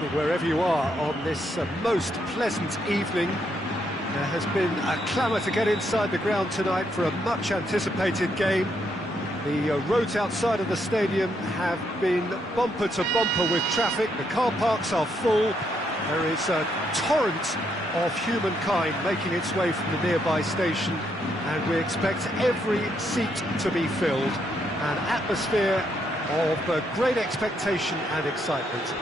evening, wherever you are, on this most pleasant evening. There has been a clamour to get inside the ground tonight for a much-anticipated game. The roads outside of the stadium have been bumper to bumper with traffic. The car parks are full. There is a torrent of humankind making its way from the nearby station, and we expect every seat to be filled. An atmosphere of great expectation and excitement.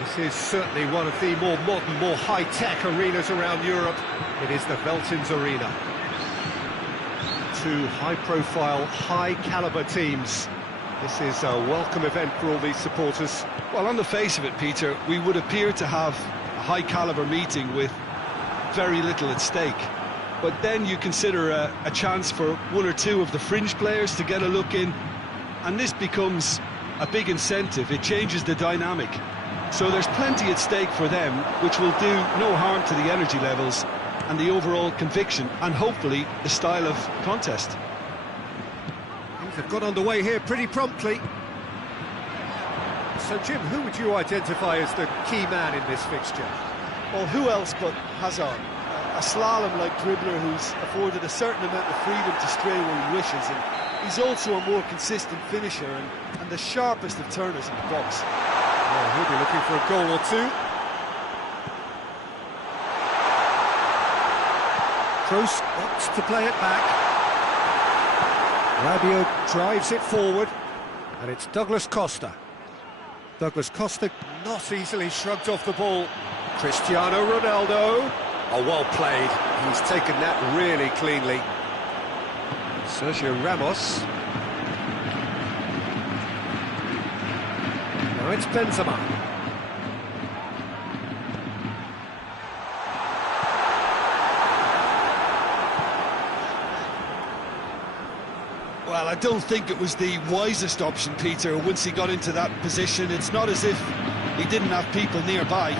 This is certainly one of the more modern, more high-tech arenas around Europe. It is the Veltins Arena. Two high-profile, high-caliber teams. This is a welcome event for all these supporters. Well, on the face of it, Peter, we would appear to have a high-caliber meeting with very little at stake. But then you consider a chance for one or two of the fringe players to get a look in, and this becomes a big incentive. It changes the dynamic. So there's plenty at stake for them, which will do no harm to the energy levels and the overall conviction, and hopefully the style of contest. Things have got underway here pretty promptly. So, Jim, who would you identify as the key man in this fixture? Well, who else but Hazard? A slalom-like dribbler who's afforded a certain amount of freedom to stray where he wishes, and he's also a more consistent finisher and the sharpest of turners in the box. Well, he'll be looking for a goal or two. Kroos opts to play it back. Rabiot drives it forward, and it's Douglas Costa. Douglas Costa not easily shrugged off the ball. Cristiano Ronaldo. Oh, well played. He's taken that really cleanly. Sergio Ramos. Now it's Benzema. Well, I don't think it was the wisest option, Peter, once he got into that position. It's not as if he didn't have people nearby.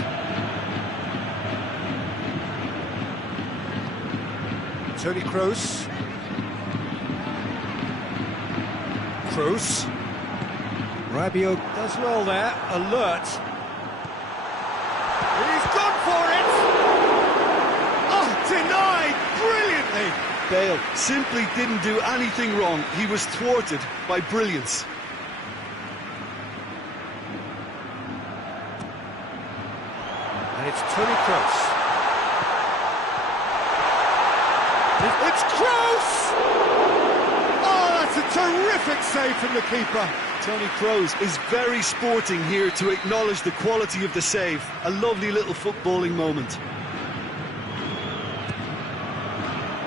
Toni Kroos. Kroos. Rabiot does well there, alert. He's gone for it! Oh, denied brilliantly! Bale simply didn't do anything wrong. He was thwarted by brilliance. And it's Toni Kroos. It's Kroos! Oh, that's a terrific save from the keeper. Toni Kroos is very sporting here to acknowledge the quality of the save. A lovely little footballing moment.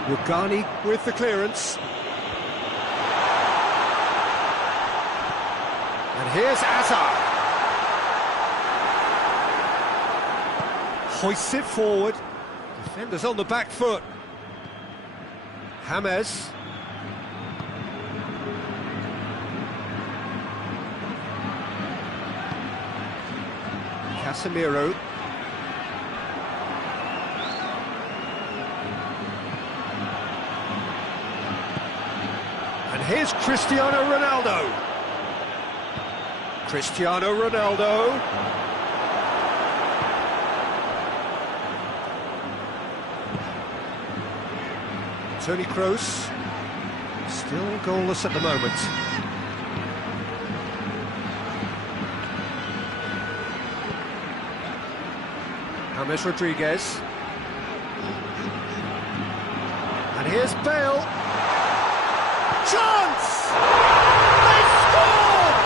Rugani with the clearance. And here's Atau. Hoists it forward. Defenders on the back foot. James. Casemiro. And here's Cristiano Ronaldo. Cristiano Ronaldo. Toni Kroos. Still goalless at the moment. James Rodriguez. And here's Bale. Chance! They scored!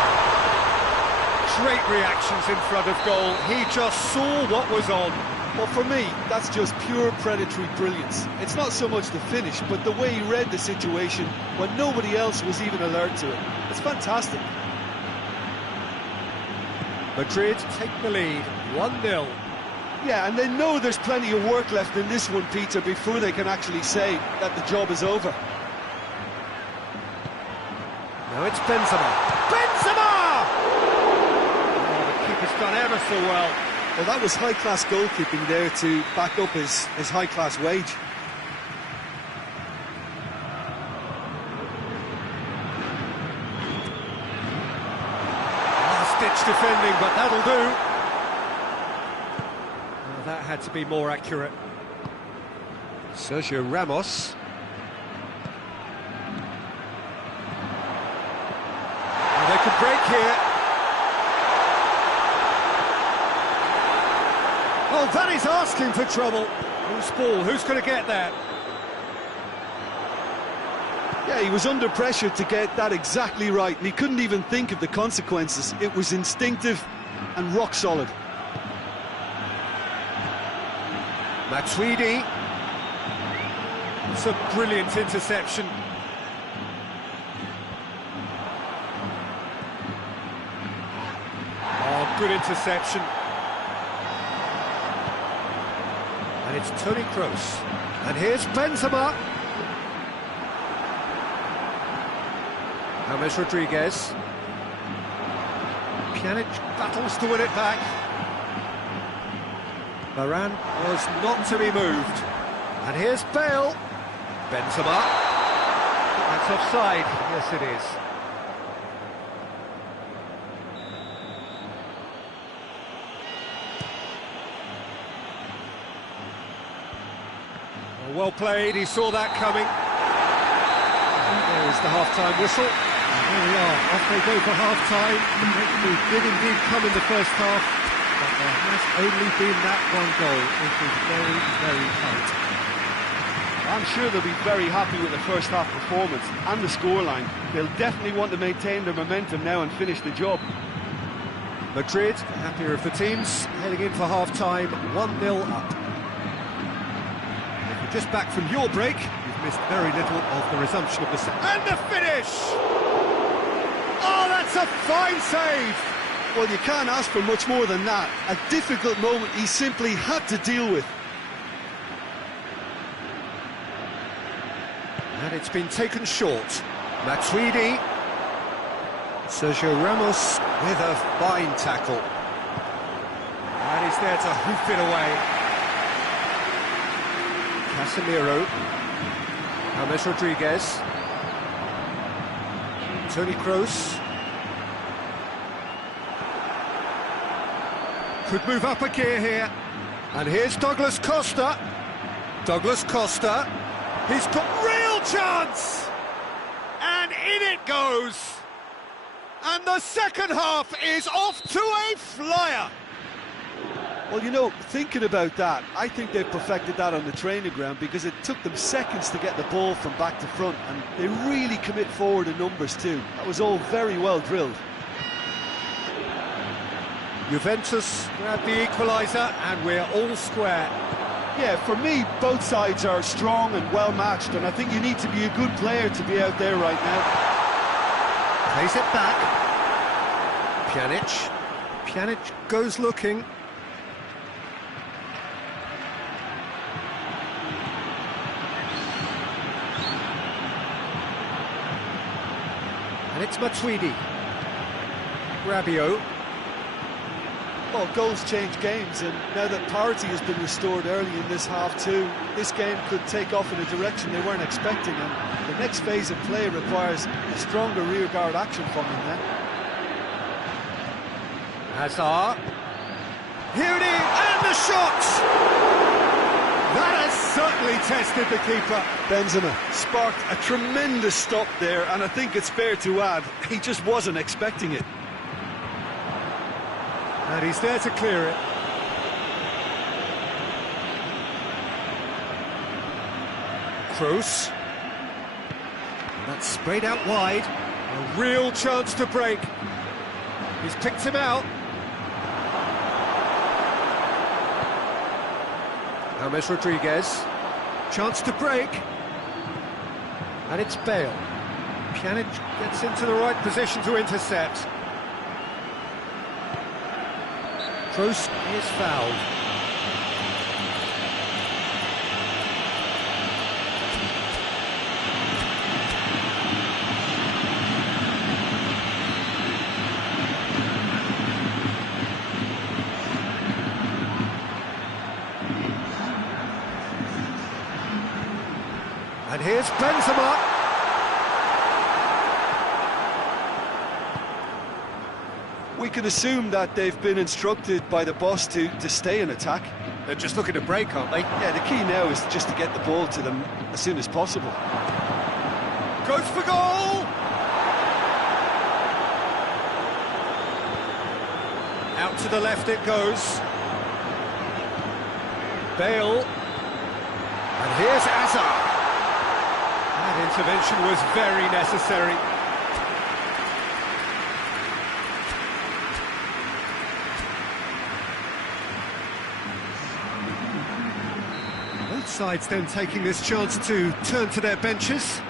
Great reactions in front of goal. He just saw what was on. Well, for me, that's just pure predatory brilliance. It's not so much the finish, but the way he read the situation when nobody else was even alert to it. It's fantastic. Madrid take the lead, 1-0. Yeah, and they know there's plenty of work left in this one, Peter, before they can actually say that the job is over. Now it's Benzema. Benzema! Oh, the keeper's done ever so well. Well, that was high-class goalkeeping there to back up his high-class wage. Last-ditch defending, but that'll do. had to be more accurate. Sergio Ramos. And they could break here. Oh, that is asking for trouble. Who's ball? Who's going to get that? Yeah, he was under pressure to get that exactly right, and he couldn't even think of the consequences. It was instinctive and rock solid. Matuidi. It's a brilliant interception. Oh, good interception. And it's Toni Kroos. And here's Benzema. James Rodriguez. Pjanic battles to win it back. Varane was not to be moved. And here's Bale. Benzema. That's offside. Yes, it is. Well played, he saw that coming. There is the half-time whistle. And here we are, off they go for half-time. The breakthrough did indeed come in the first half, but there has only been that one goal. It was very, very tight. I'm sure they'll be very happy with the first half performance and the scoreline. They'll definitely want to maintain their momentum now and finish the job. Madrid, the happier of the teams, heading in for half-time, 1-0 up. If you're just back from your break, you've missed very little of the resumption of the set. And the finish! Oh, that's a fine save! Well, you can't ask for much more than that. A difficult moment he simply had to deal with. And it's been taken short. Matuidi. Sergio Ramos with a fine tackle. And he's there to hoof it away. Casemiro. James Rodriguez. Toni Kroos. Could move up a gear here. And here's Douglas Costa. Douglas Costa. He's got real chance! And in it goes! And the second half is off to a flyer! Well, you know, thinking about that, I think they've perfected that on the training ground because it took them seconds to get the ball from back to front, and they really commit forward in numbers too. That was all very well drilled. Juventus grab the equaliser, and we're all square. Yeah, for me, both sides are strong and well matched, and I think you need to be a good player to be out there right now. Plays it back. Pjanic. Pjanic goes looking. And it's Matuidi. Rabiot. Well, goals change games, and now that parity has been restored early in this half too, this game could take off in a direction they weren't expecting, and the next phase of play requires a stronger rearguard action from them then. Hazard. Here it is, and the shot! That has certainly tested the keeper. Benzema sparked a tremendous stop there, and I think it's fair to add, he just wasn't expecting it. And he's there to clear it. Kroos. That's sprayed out wide. A real chance to break. He's picked him out. James Rodriguez. Chance to break. And it's Bale. Pjanic gets into the right position to intercept. Kroos is fouled. And here's Benzema. We can assume that they've been instructed by the boss to stay in attack. They're just looking to break, aren't they? Yeah, the key now is just to get the ball to them as soon as possible. Goes for goal! Out to the left it goes. Bale. And here's Atau. That intervention was very necessary. Both sides then taking this chance to turn to their benches.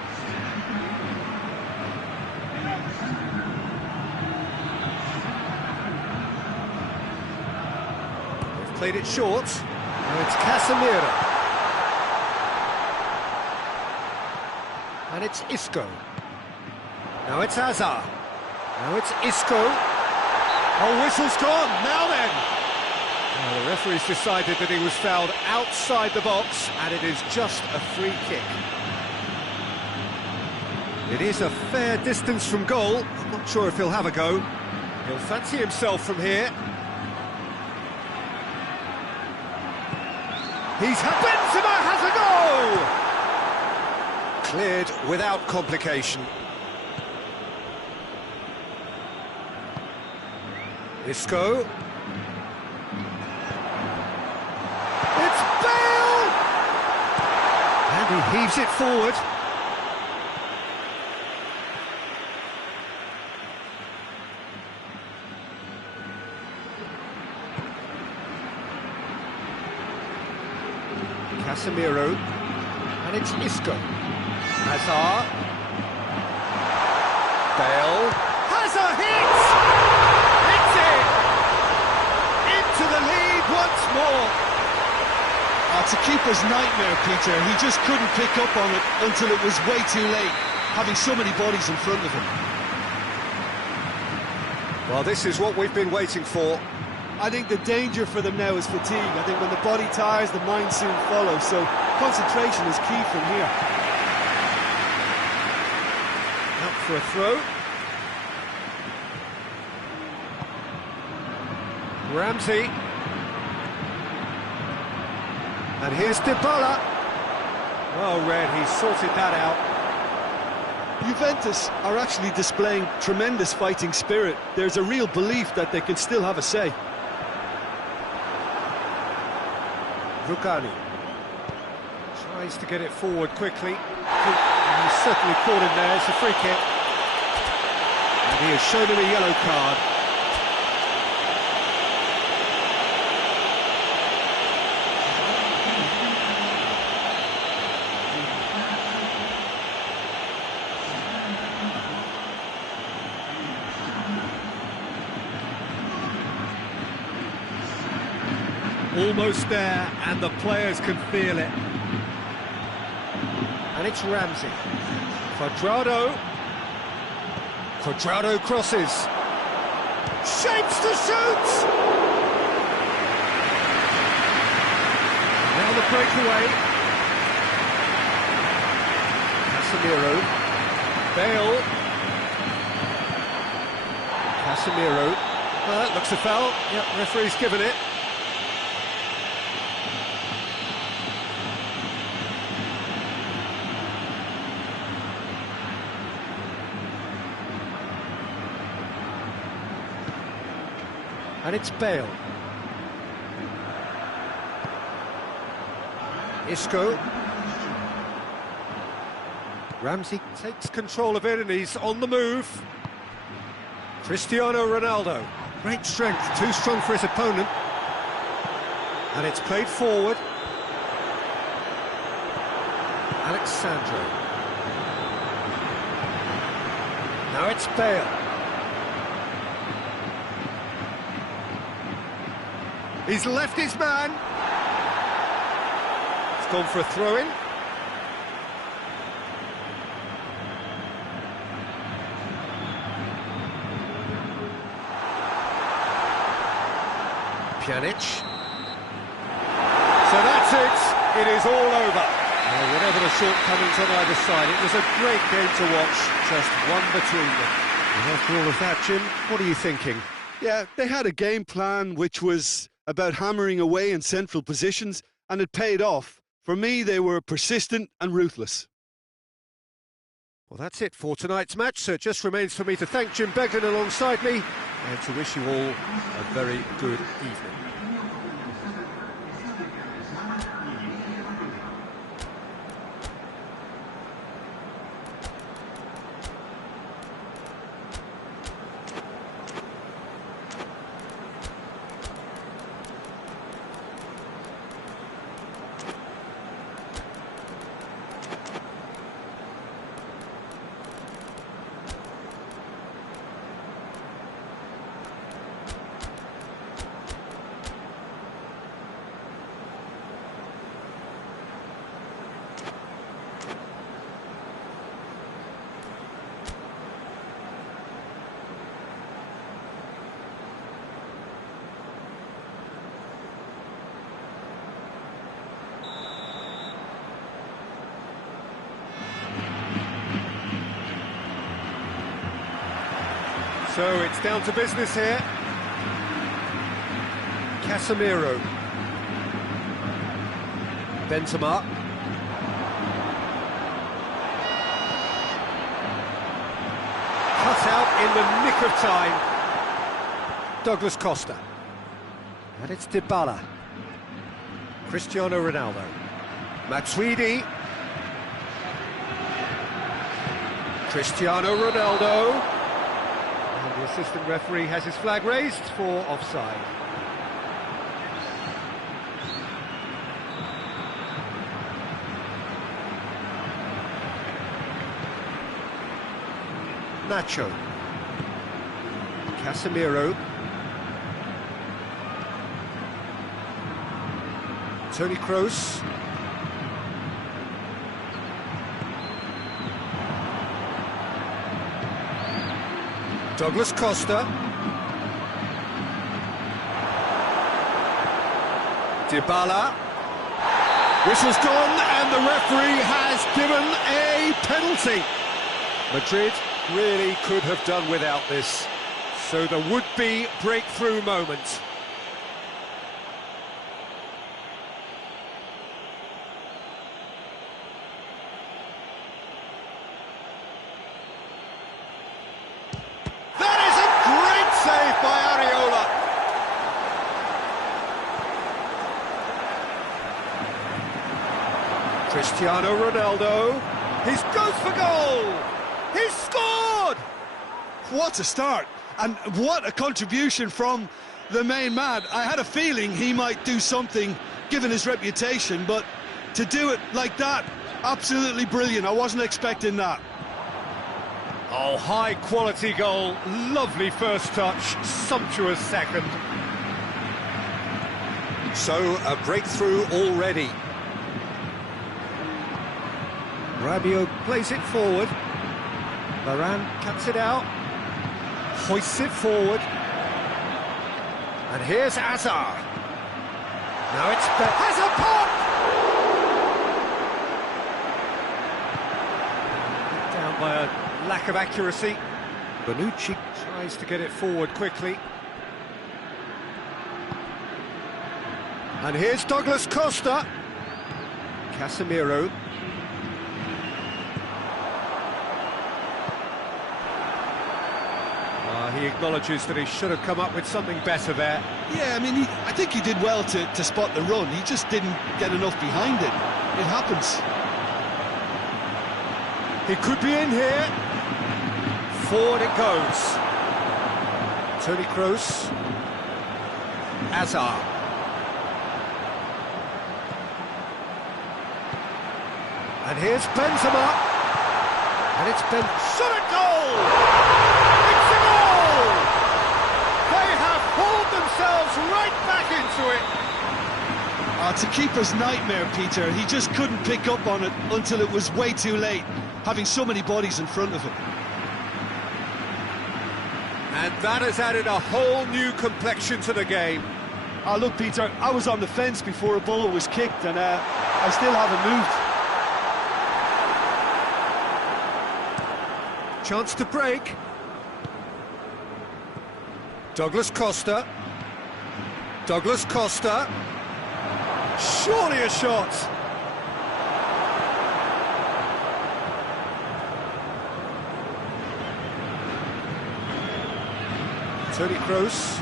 They've played it short. Now it's Casemiro. And it's Isco. Now it's Hazard. Now it's Isco. Oh, whistle's gone. Now then. Well, the referee's decided that he was fouled outside the box, and it is just a free kick. It is a fair distance from goal. I'm not sure if he'll have a go. He'll fancy himself from here. Benzema has a go! Cleared without complication. Isco. It's Bale! And he heaves it forward. Casemiro. And it's Isco. Hazard. Bale. Hazard hits! It's in! Into the lead once more. It's a keeper's nightmare, Peter. He just couldn't pick up on it until it was way too late, having so many bodies in front of him. Well, this is what we've been waiting for. I think the danger for them now is fatigue. I think when the body tires, the mind soon follows. So concentration is key from here. Out for a throw. Ramsey. And here's Dybala. Well read, he sorted that out. Juventus are actually displaying tremendous fighting spirit. There's a real belief that they can still have a say. Rugani tries to get it forward quickly. And he's certainly caught him there. It's a free kick. And he has shown him a yellow card. Almost there, and the players can feel it. And it's Ramsey. Cuadrado. Cuadrado crosses. Shapes to shoot! Now the breakaway. Casemiro. Bale. Casemiro. Well, that looks a foul. Yep, referee's given it. And it's Bale. Isco. Ramsey takes control of it and he's on the move. Cristiano Ronaldo. Great strength, too strong for his opponent. And it's played forward. Alexandro. Now it's Bale. He's left his man. It's gone for a throw-in. Pjanic. So that's it. It is all over. Well, whatever the shortcomings on either side, it was a great game to watch. Just one between them. And after all of that, Jim, what are you thinking? Yeah, they had a game plan which was about hammering away in central positions, and it paid off. For me, they were persistent and ruthless. Well, that's it for tonight's match, so it just remains for me to thank Jim Beglin alongside me and to wish you all a very good evening. So it's down to business here. Casemiro. Benzema. Cut out in the nick of time. Douglas Costa. And it's Dybala. Cristiano Ronaldo. Matuidi. Cristiano Ronaldo. The assistant referee has his flag raised for offside. Nacho. Casemiro. Toni Kroos. Douglas Costa. Dybala. Whistle's gone and the referee has given a penalty. Madrid really could have done without this. So the would-be breakthrough moment. Cristiano Ronaldo, he goes for goal! He's scored! What a start, and what a contribution from the main man. I had a feeling he might do something, given his reputation, but to do it like that, absolutely brilliant. I wasn't expecting that. Oh, high-quality goal, lovely first touch, sumptuous second. So, a breakthrough already. Rabiot plays it forward. Varane cuts it out. Hoists it forward. And here's Hazard. Now it's Hazard pop! Down by a lack of accuracy. Bonucci tries to get it forward quickly. And here's Douglas Costa. Casemiro. He acknowledges that he should have come up with something better there. Yeah, I mean, I think he did well to spot the run. He just didn't get enough behind it. It happens. He could be in here. Forward it goes. Toni Kroos. Hazard. And here's Benzema. And it's shot at goal! Themselves right back into it. It's a keeper's nightmare, Peter. He just couldn't pick up on it until it was way too late, having so many bodies in front of him. And that has added a whole new complexion to the game. Look, Peter, I was on the fence before a ball was kicked, and I still haven't moved. Chance to break. Douglas Costa. Douglas Costa. Surely a shot. Tony Kroos.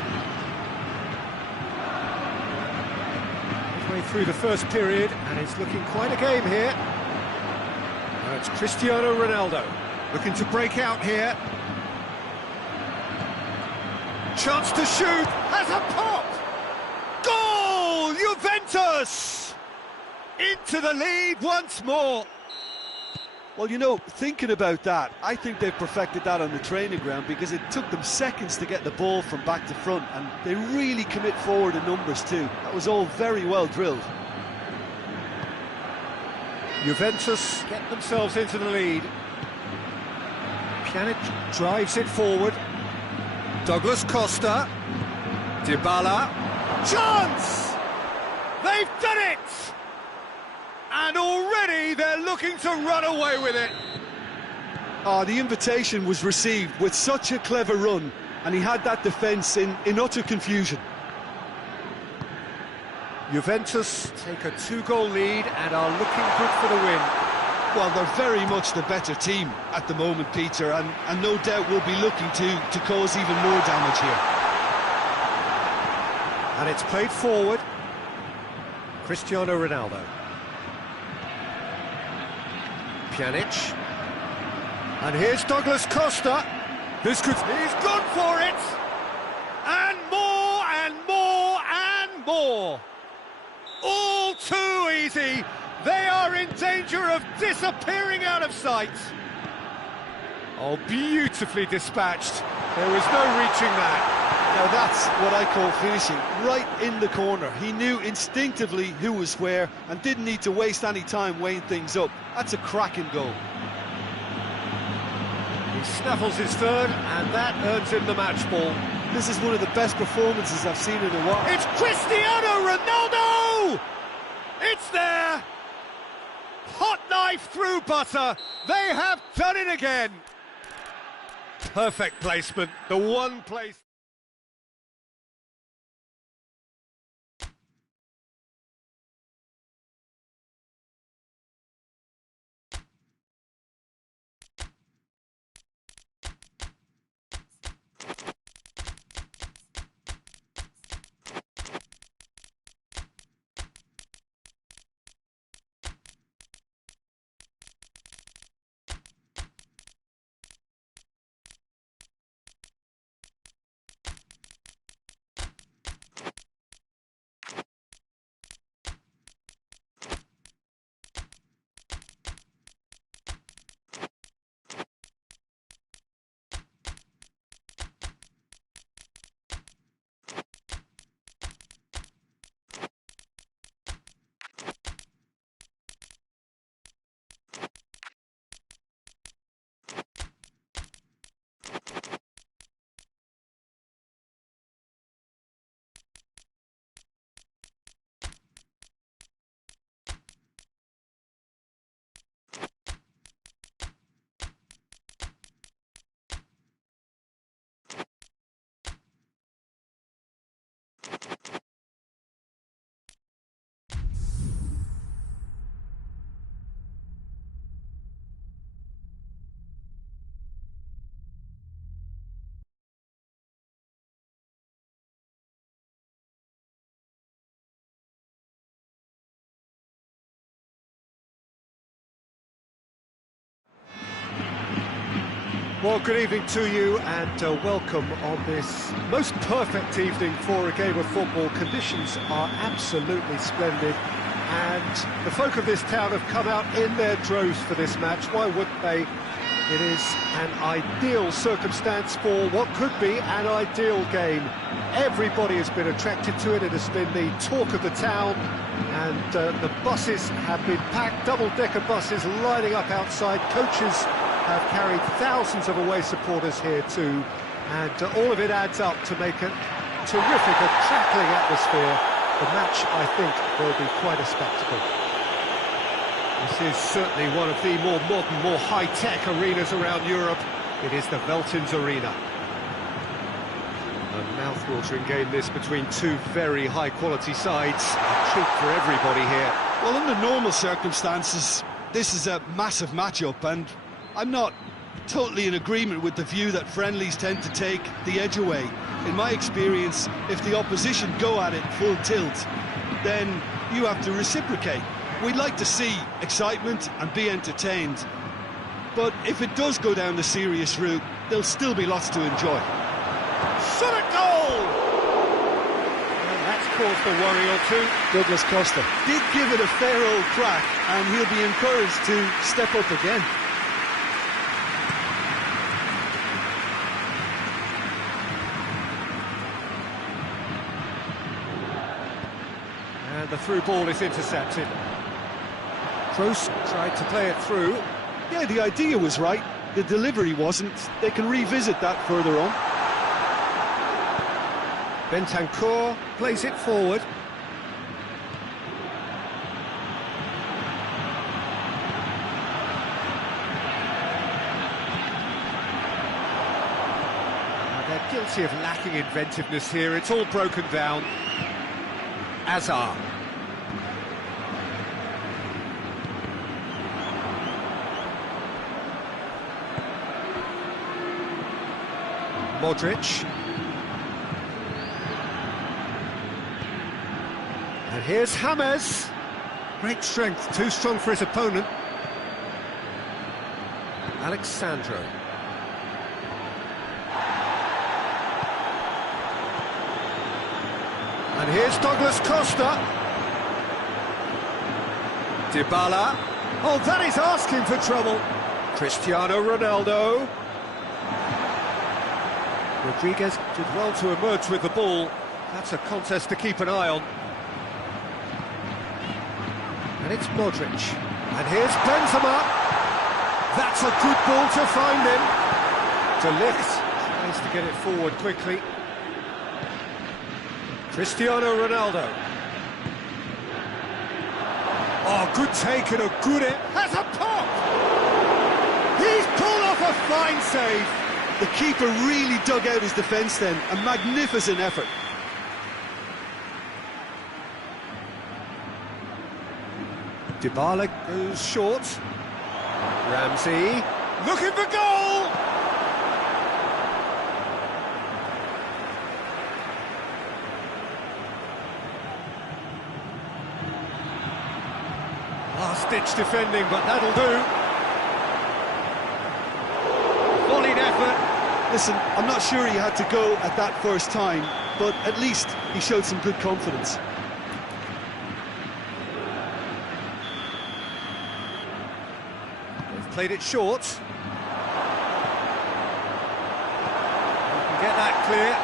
Midway through the first period, and it's looking quite a game here. Now it's Cristiano Ronaldo looking to break out here. Chance to shoot, has a pop! Goal! Juventus! Into the lead once more. Well, you know, thinking about that, I think they've perfected that on the training ground, because it took them seconds to get the ball from back to front, and they really commit forward in numbers too. That was all very well drilled. Juventus get themselves into the lead. Pjanic drives it forward. Douglas Costa. Dybala. Chance! They've done it! And already they're looking to run away with it. The invitation was received with such a clever run, and he had that defence in utter confusion. Juventus take a 2-goal lead and are looking good for the win. Well, they're very much the better team at the moment, Peter, and no doubt will be looking to cause even more damage here. And it's played forward. Cristiano Ronaldo. Pjanic. And here's Douglas Costa. He's gone for it! And more, and more, and more! All too easy! They are in danger of disappearing out of sight. Oh, beautifully dispatched. There was no reaching that. Now that's what I call finishing, right in the corner. He knew instinctively who was where and didn't need to waste any time weighing things up. That's a cracking goal. He snaffles his third, and that earns him the match ball. This is one of the best performances I've seen in a while. It's Cristiano Ronaldo! It's there! Hot knife through butter. They have done it again. Perfect placement. The one place. Well, good evening to you, and welcome on this most perfect evening for a game of football. Conditions are absolutely splendid, and the folk of this town have come out in their droves for this match. Why wouldn't they? It is an ideal circumstance for what could be an ideal game. Everybody has been attracted to it. It has been the talk of the town, and the buses have been packed, double-decker buses lining up outside. Coaches have carried thousands of away supporters here too, and all of it adds up to make a terrific, a crackling atmosphere. The match, I think, will be quite a spectacle. This is certainly one of the more modern, more high-tech arenas around Europe. It is the Veltins Arena. A mouth-watering game this between two very high-quality sides. A treat for everybody here. Well, under normal circumstances, this is a massive matchup, and I'm not totally in agreement with the view that friendlies tend to take the edge away. In my experience, if the opposition go at it full tilt, then you have to reciprocate. We'd like to see excitement and be entertained, but if it does go down the serious route, there'll still be lots to enjoy. Shot at goal! And that's caused a worry or two. Douglas Costa Did give it a fair old crack, and he'll be encouraged to step up again. And the through ball is intercepted. Kroos tried to play it through. Yeah, the idea was right, the delivery wasn't. They can revisit that further on. Bentancur plays it forward. They're guilty of lacking inventiveness here. It's all broken down. Azar. Modric. And here's James. Great strength, too strong for his opponent. Alexandro. And here's Douglas Costa. Dybala. Oh, that is asking for trouble. Cristiano Ronaldo. Rodriguez did well to emerge with the ball. That's a contest to keep an eye on. And it's Modric. And here's Benzema. That's a good ball to find him. De Ligt tries to get it forward quickly. Cristiano Ronaldo. Oh, good take and a good hit. Has a pop! He's pulled off a fine save. The keeper really dug out his defence then, a magnificent effort. Dybala goes short. Ramsey looking for goal! Last-ditch defending, but that'll do. Volleyed effort. Listen, I'm not sure he had to go at that first time, but at least he showed some good confidence. They've played it short. You can get that clear.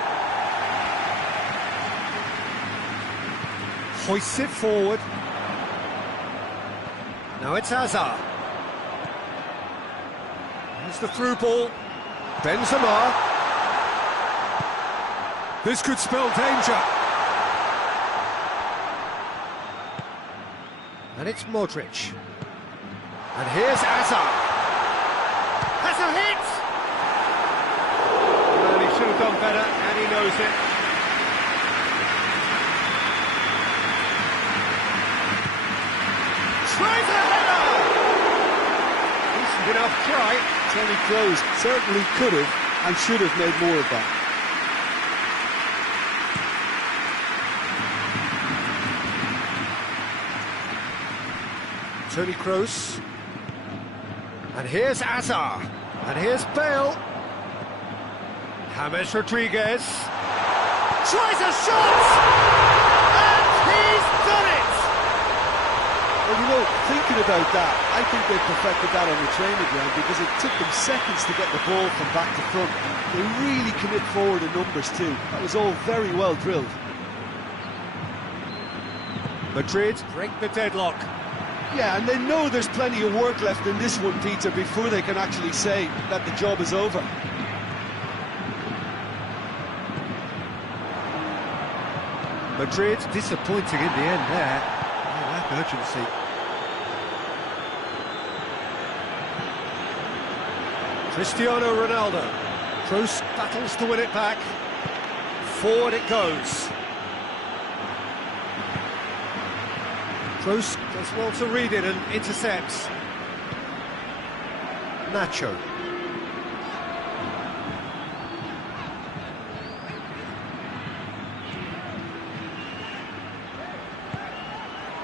Hoists it forward. Now it's Azar. Here's the through ball. Benzema. This could spell danger. And it's Modric. And here's Azar. Has a hit! Well, he should have done better, and he knows it. Tries a header! Decent enough try. Tony Kroos certainly could have and should have made more of that. Tony Kroos. And here's Azar. And here's Bale. James Rodriguez. Tries a shot! And he's done it! Well, you know, thinking about that, I think they perfected that on the training ground because it took them seconds to get the ball from back to front. They really commit forward in numbers too. That was all very well drilled. Madrid break the deadlock. Yeah, and they know there's plenty of work left in this one, Peter, before they can actually say that the job is over. Madrid disappointing in the end there. They lack urgency. Cristiano Ronaldo. Kroos battles to win it back. Forward it goes. Kroos does well to read it and intercepts. Nacho.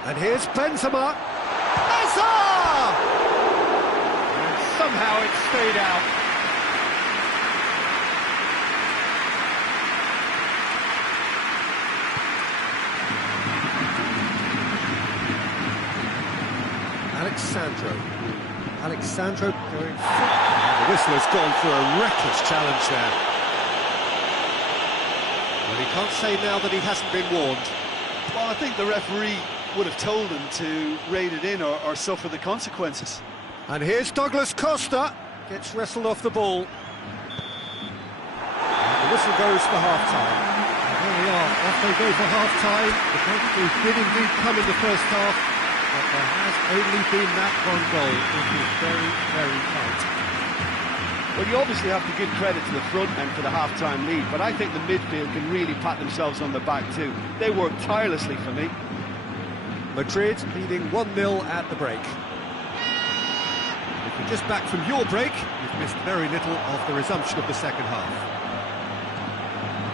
And here's Benzema. Hazard! And somehow it stayed out. Alexandro going for... The whistler's gone for a reckless challenge there. Well, he can't say now that he hasn't been warned. Well, I think the referee would have told him to rein it in or suffer the consequences. And here's Douglas Costa, gets wrestled off the ball. And the whistle goes for half-time. There we are, off they go for half-time. The breakthrough did indeed come in the first half, but there has only been that one goal, which is very, very tight. Well, you obviously have to give credit to the front men for the half-time lead, but I think the midfield can really pat themselves on the back too. They worked tirelessly for me. Madrid leading 1-0 at the break. If you're just back from your break, you've missed very little of the resumption of the second half.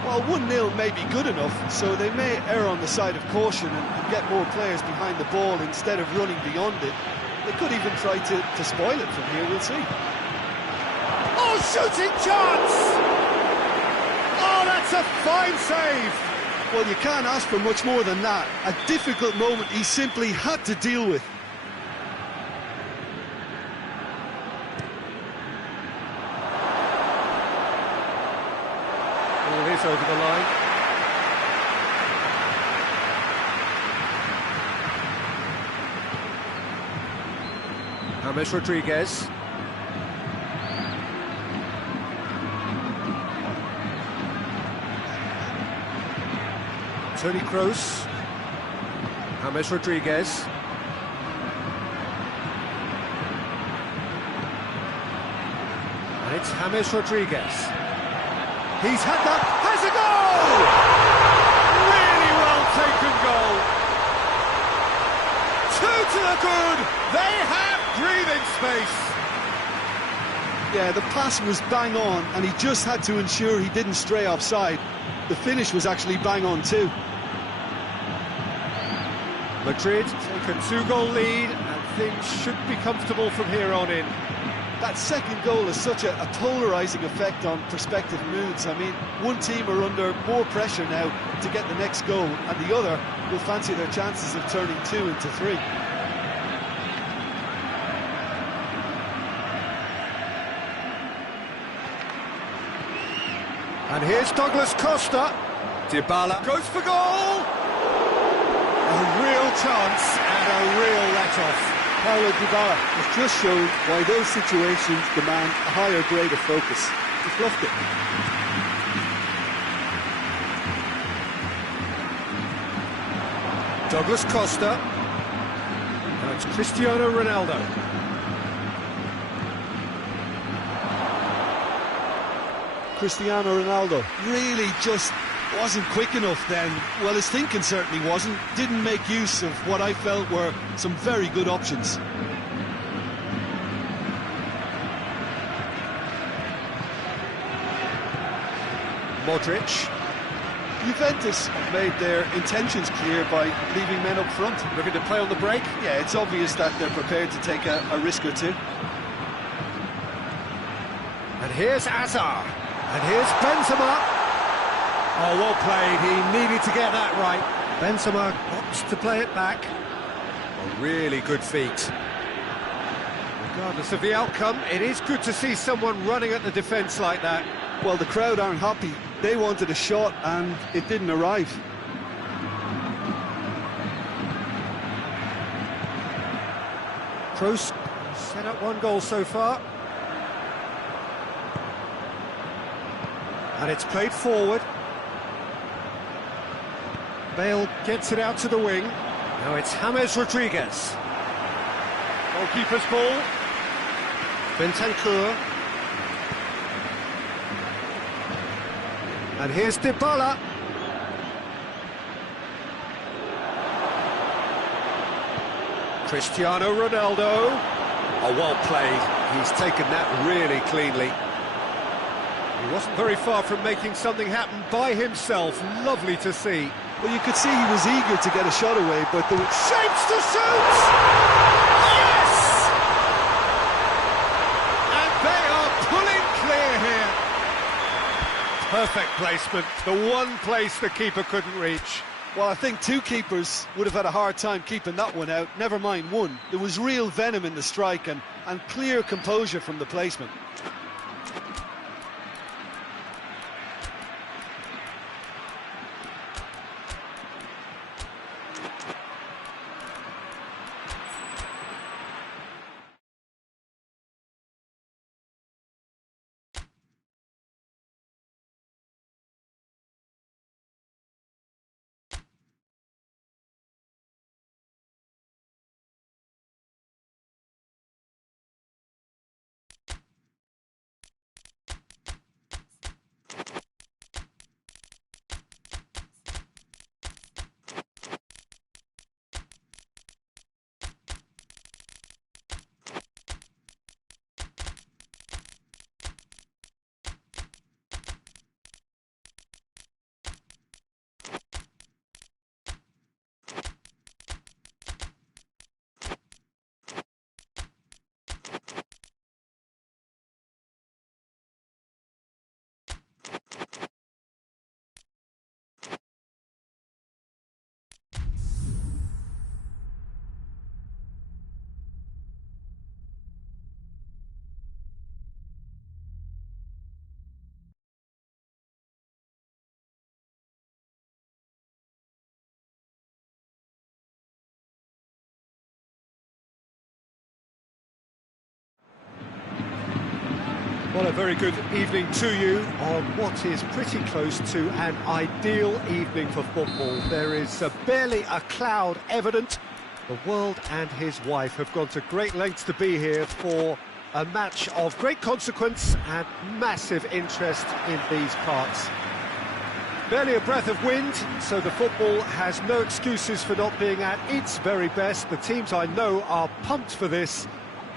Well, 1-0 may be good enough, so they may err on the side of caution and get more players behind the ball instead of running beyond it. They could even try to spoil it from here, we'll see. Oh, shooting chance! Oh, that's a fine save! Well, you can't ask for much more than that. A difficult moment he simply had to deal with. Ball is over the line. James Rodriguez. Toni Kroos, James Rodriguez. And it's James Rodriguez. He's had that, has a goal! Really well taken goal. 2 to the good, they have breathing space. Yeah, the pass was bang on, and he just had to ensure he didn't stray offside. The finish was actually bang on too. Madrid take a 2-goal lead and things should be comfortable from here on in. That second goal has such a polarising effect on prospective moods. I mean, one team are under more pressure now to get the next goal, and the other will fancy their chances of turning 2 into 3. And here's Douglas Costa. Dybala goes for goal! A real chance and a real let-off. Paulo Dybala has just shown why those situations demand a higher grade of focus. He fluffed it. Douglas Costa. Now it's Cristiano Ronaldo. Cristiano Ronaldo really just wasn't quick enough then. Well, his thinking certainly wasn't. Didn't make use of what I felt were some very good options. Modric. Juventus have made their intentions clear by leaving men up front. Looking to play on the break. Yeah, it's obvious that they're prepared to take a risk or two. And here's Hazard. And here's Benzema. Oh, well played. He needed to get that right. Benzema opts to play it back. A really good feat. Regardless of the outcome, it is good to see someone running at the defence like that. Well, the crowd aren't happy. They wanted a shot and it didn't arrive. Kroos set up 1 goal so far. And it's played forward. Bale gets it out to the wing. Now it's James Rodriguez. Goalkeeper's ball. Bentancur. And here's Dybala. Cristiano Ronaldo. Oh, well played. He's taken that really cleanly. He wasn't very far from making something happen by himself. Lovely to see. Well, you could see he was eager to get a shot away, but there was... Shapes to shoot! Yes! And they are pulling clear here. Perfect placement. The one place the keeper couldn't reach. Well, I think two keepers would have had a hard time keeping that one out, never mind one. There was real venom in the strike and clear composure from the placement. Well, a very good evening to you on what is pretty close to an ideal evening for football. There is barely a cloud evident. The world and his wife have gone to great lengths to be here for a match of great consequence and massive interest in these parts. Barely a breath of wind, so the football has no excuses for not being at its very best. The teams I know are pumped for this.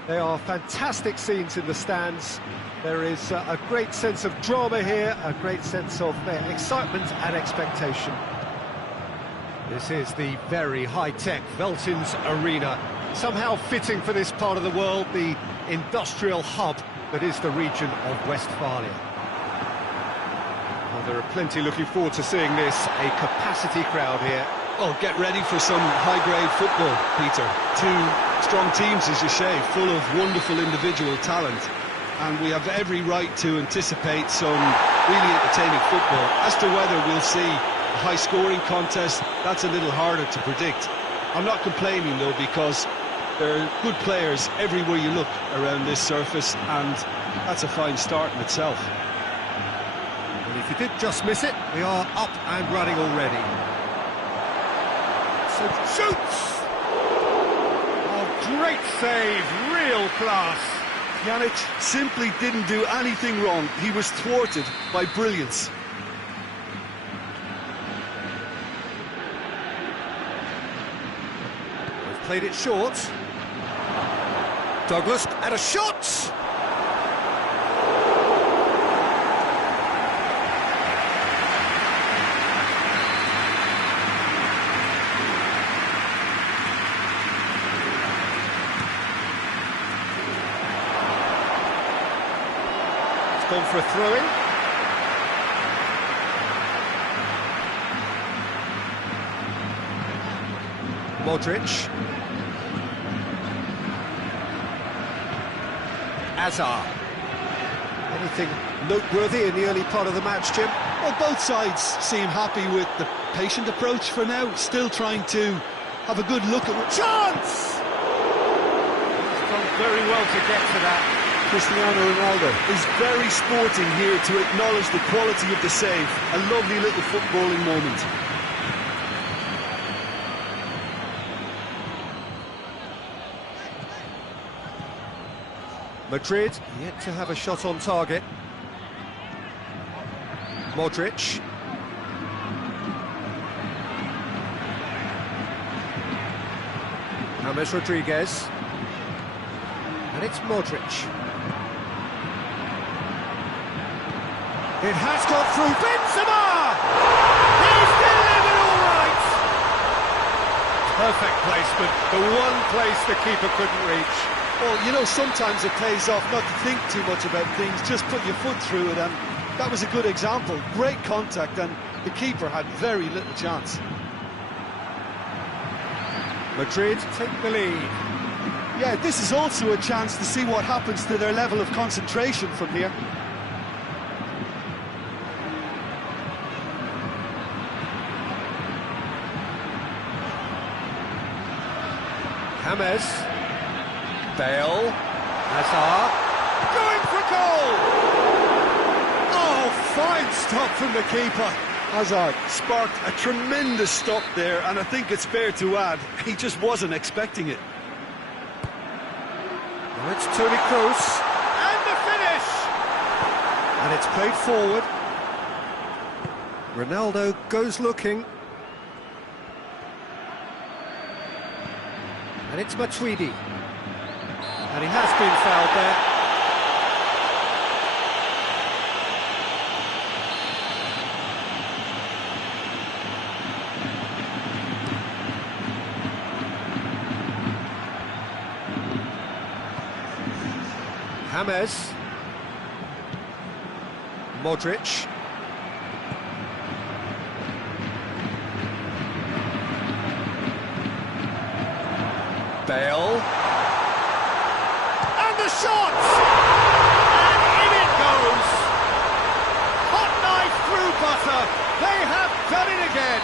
There are fantastic scenes in the stands. There is a great sense of drama here, a great sense of excitement and expectation. This is the very high-tech Veltins Arena, somehow fitting for this part of the world, the industrial hub that is the region of Westphalia. Well, there are plenty looking forward to seeing this, a capacity crowd here. Oh, get ready for some high-grade football, Peter. Two strong teams, as you say, full of wonderful individual talent. And we have every right to anticipate some really entertaining football. As to whether we'll see a high-scoring contest, that's a little harder to predict. I'm not complaining, though, because there are good players everywhere you look around this surface, and that's a fine start in itself. And if you did just miss it, we are up and running already. So shoots! Oh, great save, real class. Pjanic simply didn't do anything wrong. He was thwarted by brilliance. They've played it short. Douglas, and a shot! Gone for a throw-in. Modric. Azar. Anything noteworthy in the early part of the match, Jim? Well, both sides seem happy with the patient approach for now, still trying to have a good look at... Chance! He's done very well to get to that. Cristiano Ronaldo is very sporting here to acknowledge the quality of the save. A lovely little footballing moment. Madrid yet to have a shot on target. Modric. James Rodriguez. And it's Modric. It has got through. Benzema! He's delivered all right! Perfect placement. The one place the keeper couldn't reach. Well, you know, sometimes it pays off not to think too much about things, just put your foot through it, and that was a good example. Great contact, and the keeper had very little chance. Madrid take the lead. Yeah, this is also a chance to see what happens to their level of concentration from here. James. Bale. Hazard. Going for goal! Oh, fine stop from the keeper. Hazard sparked a tremendous stop there, and I think it's fair to add, he just wasn't expecting it. Now it's Toni Kroos. And the finish! And it's played forward. Ronaldo goes looking. And it's Matuidi. And he has been fouled there. James. Modric. Bale. And the shot! And in it goes! Hot knife through butter. They have done it again.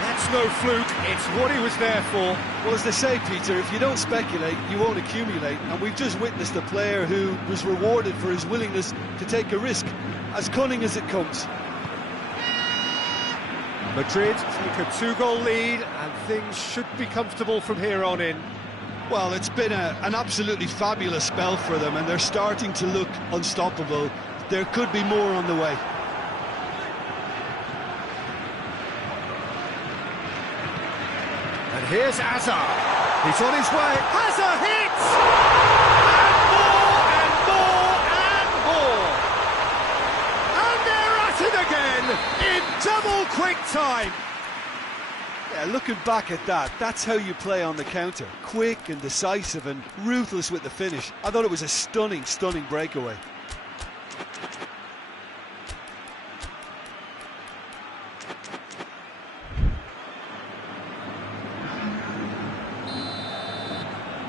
That's no fluke, it's what he was there for. Well, as they say, Peter, if you don't speculate, you won't accumulate. And we've just witnessed a player who was rewarded for his willingness to take a risk, as cunning as it comes. Madrid take a 2-goal lead, and things should be comfortable from here on in. Well, it's been an absolutely fabulous spell for them, and they're starting to look unstoppable. There could be more on the way. And here's Hazard. He's on his way. Hazard hits! And more, and more, and more! And they're at it again in double quick time. Yeah, looking back at that, that's how you play on the counter. Quick and decisive and ruthless with the finish. I thought it was a stunning, stunning breakaway.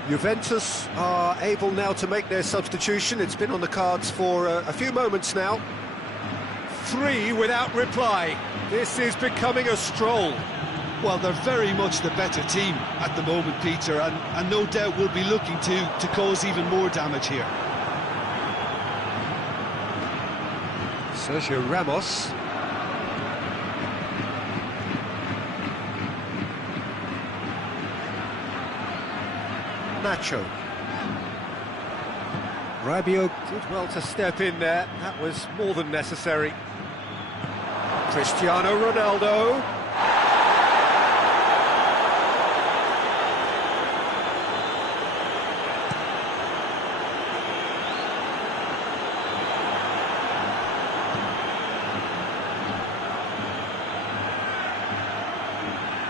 Juventus are able now to make their substitution. It's been on the cards for a few moments now. 3 without reply. This is becoming a stroll. Well, they're very much the better team at the moment, Peter, and no doubt will be looking to cause even more damage here. Sergio Ramos. Nacho. Rabiot did well to step in there. That was more than necessary. Cristiano Ronaldo.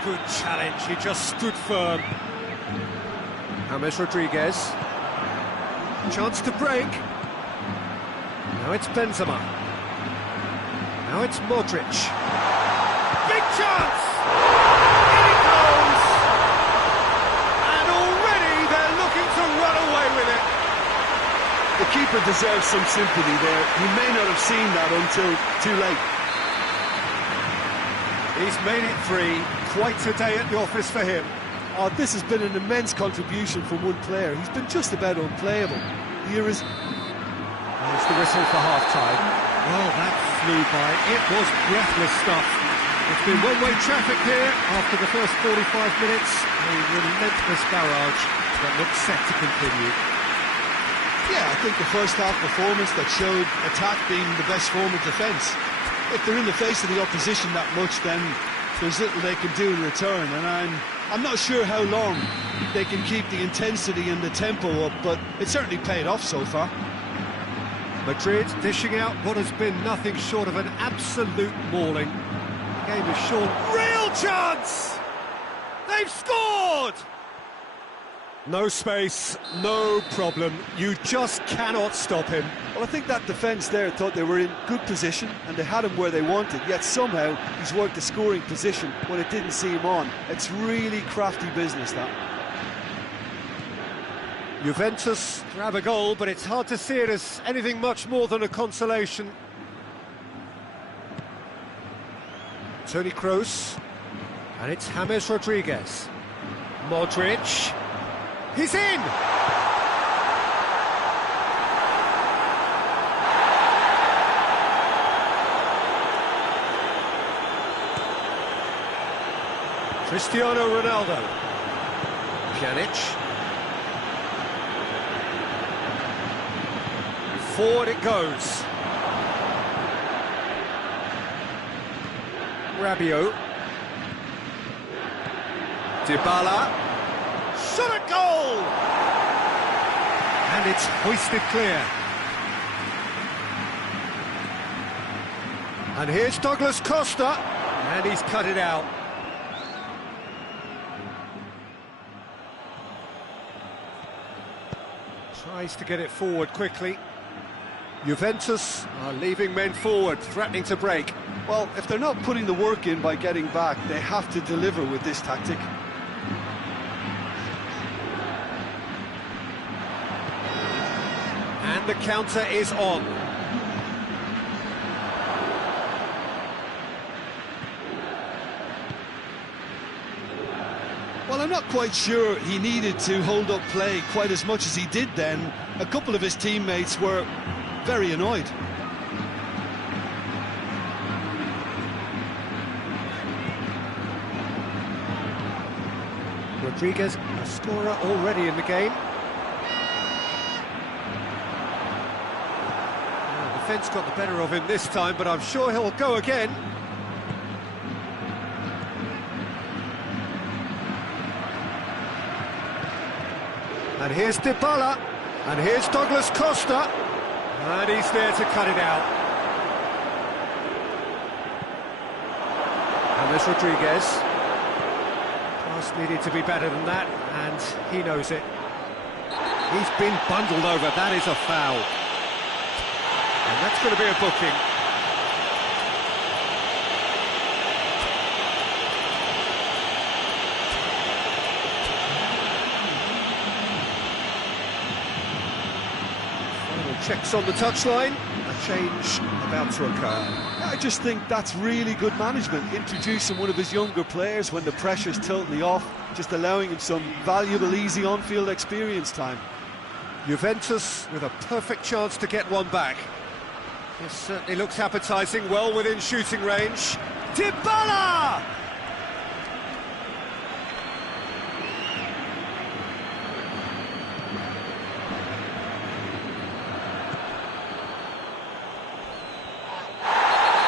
Good challenge, he just stood firm. James Rodriguez. Chance to break. Now it's Benzema. Now it's Modric. Big chance! In it goes! And already they're looking to run away with it. The keeper deserves some sympathy there. He may not have seen that until too late. He's made it 3. Quite a day at the office for him. Oh, this has been an immense contribution from one player. He's been just about unplayable. Here is... There's the whistle for half-time. Well, that flew by. It was breathless stuff. It's been one-way traffic here after the first 45 minutes. A relentless barrage that looks set to continue. Yeah, I think the first half performance that showed attack being the best form of defence. If they're in the face of the opposition that much, then there's little they can do in return, and I'm I'm not sure how long they can keep the intensity and the tempo up, but it's certainly paid off so far. Madrid dishing out what has been nothing short of an absolute mauling. The game is short. Real chance! They've scored! No space, no problem. You just cannot stop him. Well, I think that defence there thought they were in good position and they had him where they wanted, yet somehow he's worked the scoring position when it didn't see him on. It's really crafty business, that. Juventus grab a goal, but it's hard to see it as anything much more than a consolation. Toni Kroos, and it's James Rodriguez. Modric, he's in! Cristiano Ronaldo. Pjanic. Forward it goes. Rabiot. Dybala. Shot at goal! And it's hoisted clear. And here's Douglas Costa. And he's cut it out. Tries to get it forward quickly. Juventus are leaving men forward, threatening to break. Well, if they're not putting the work in by getting back, they have to deliver with this tactic. And the counter is on. Well, I'm not quite sure he needed to hold up play quite as much as he did then. A couple of his teammates were very annoyed. Rodriguez, a scorer already in the game. The defence got the better of him this time, but I'm sure he'll go again. And here's Dybala, and here's Douglas Costa, and he's there to cut it out. James Rodriguez. Pass needed to be better than that, and he knows it. He's been bundled over, that is a foul. And that's going to be a booking. Checks on the touchline, a change about to occur. I just think that's really good management, introducing one of his younger players when the pressure's totally off, just allowing him some valuable, easy on-field experience time. Juventus with a perfect chance to get one back. This certainly looks appetising, well within shooting range. Dybala!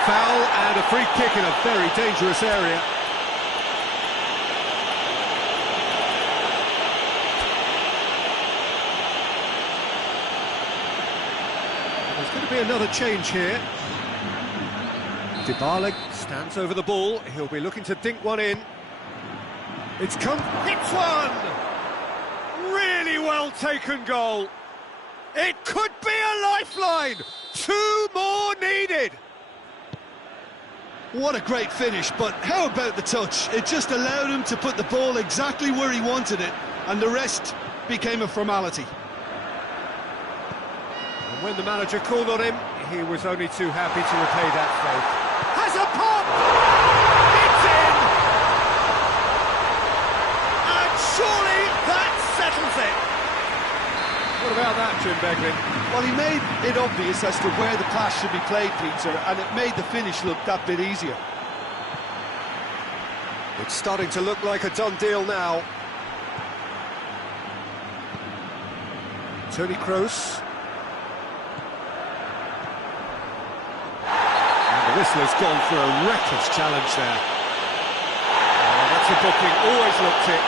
Foul and a free kick in a very dangerous area. There's going to be another change here. Dybala stands over the ball. He'll be looking to dink one in. It's come, hits one! Really well taken goal. It could be a lifeline. 2 more needed. What a great finish, but how about the touch? It just allowed him to put the ball exactly where he wanted it, and the rest became a formality. And when the manager called on him, he was only too happy to repay that faith. Has a pop! It's in! And surely that settles it! What about that, Jim Beglin? Well, he made it obvious as to where the pass should be played, Peter, and it made the finish look that bit easier. It's starting to look like a done deal now. Toni Kroos. And the whistle has gone for a reckless challenge there. Oh, that's a a booking, always looked it.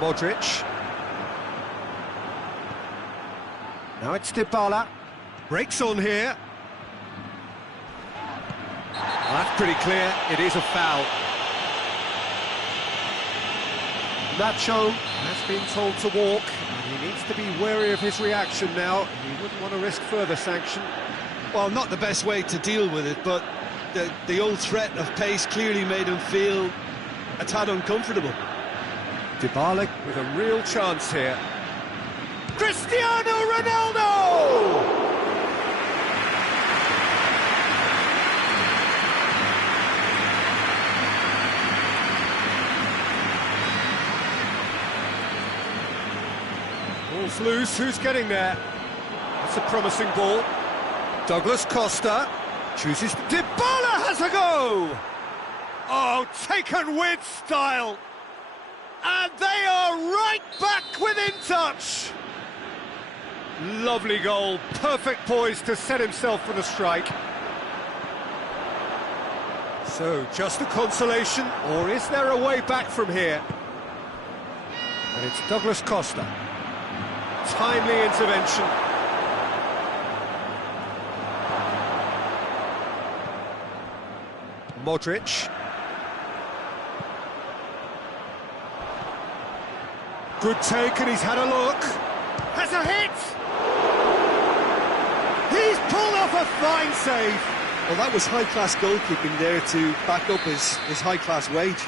Modric. Now it's Dybala. Breaks on here. Well, that's pretty clear. It is a foul. Nacho has been told to walk, and he needs to be wary of his reaction now. He wouldn't want to risk further sanction. Well, not the best way to deal with it, but the old threat of pace clearly made him feel a tad uncomfortable. Dybala with a real chance here. Cristiano Ronaldo! Ball's loose, who's getting there? That's a promising ball. Douglas Costa chooses... Dybala has a go! Oh, taken with style! And they are right back within touch! Lovely goal, perfect poise to set himself for the strike. So, just a consolation, or is there a way back from here? And it's Douglas Costa. Timely intervention. Modric. Good take, and he's had a look. Has a hit! He's pulled off a fine save. Well, that was high-class goalkeeping there to back up his high-class wage.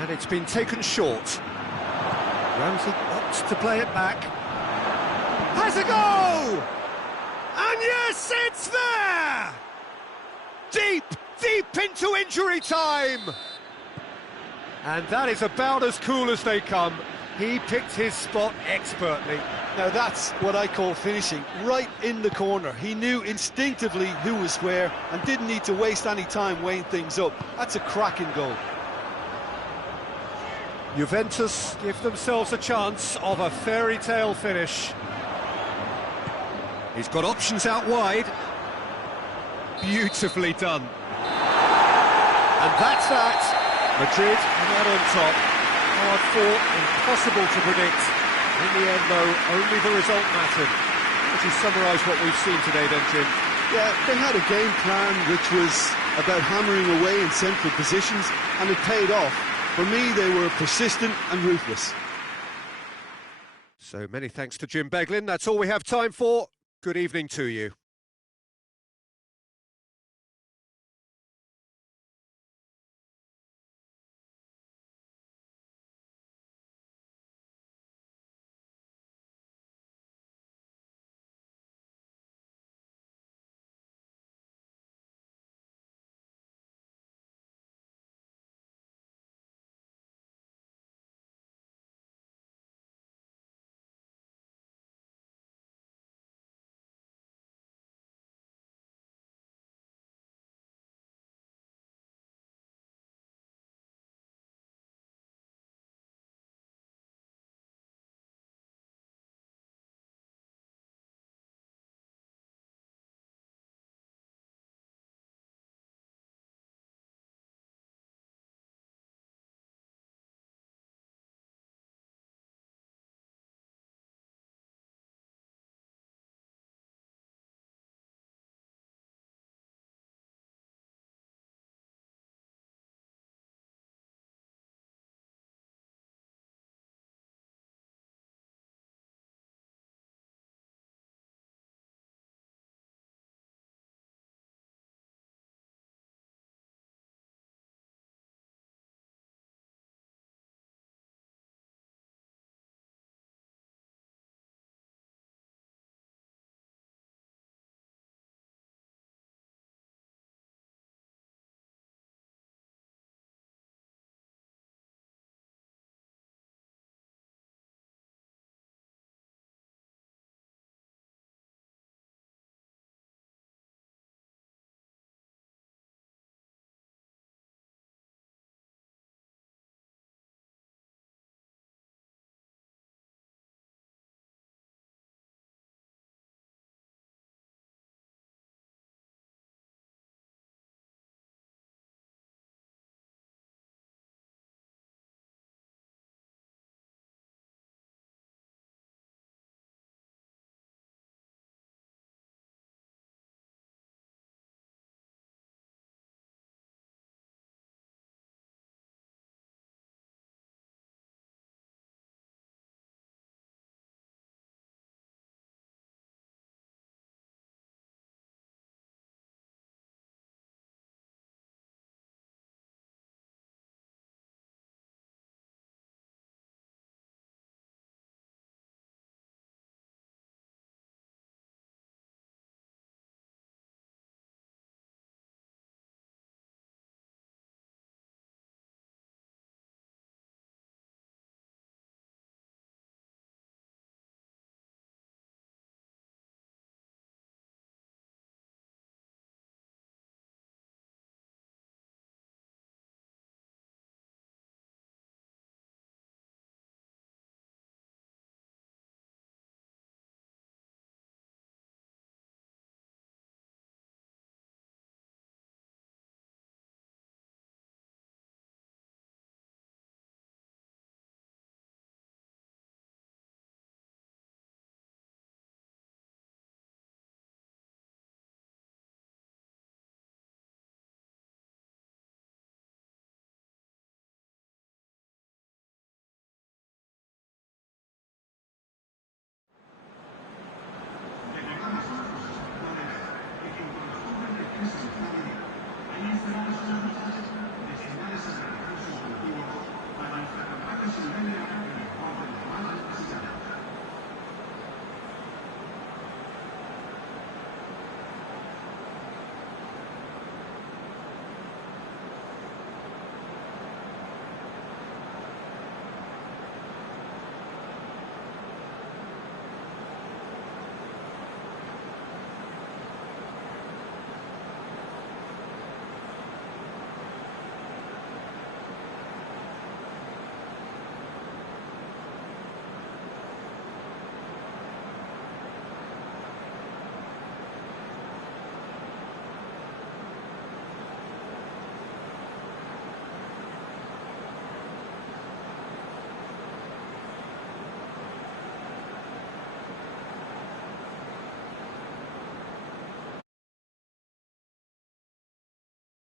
And it's been taken short. Ramsey opts to play it back. Has a go! And yes, it's there! Deep, deep into injury time! And that is about as cool as they come. He picked his spot expertly. Now that's what I call finishing, right in the corner. He knew instinctively who was where and didn't need to waste any time weighing things up. That's a cracking goal. Juventus give themselves a chance of a fairy tale finish. He's got options out wide. Beautifully done. And that's that. Madrid come out on top. Hard fought, impossible to predict. In the end, though, only the result mattered. Would you summarise what we've seen today, then, Jim? Yeah, they had a game plan which was about hammering away in central positions, and it paid off. For me, they were persistent and ruthless. So many thanks to Jim Beglin. That's all we have time for. Good evening to you.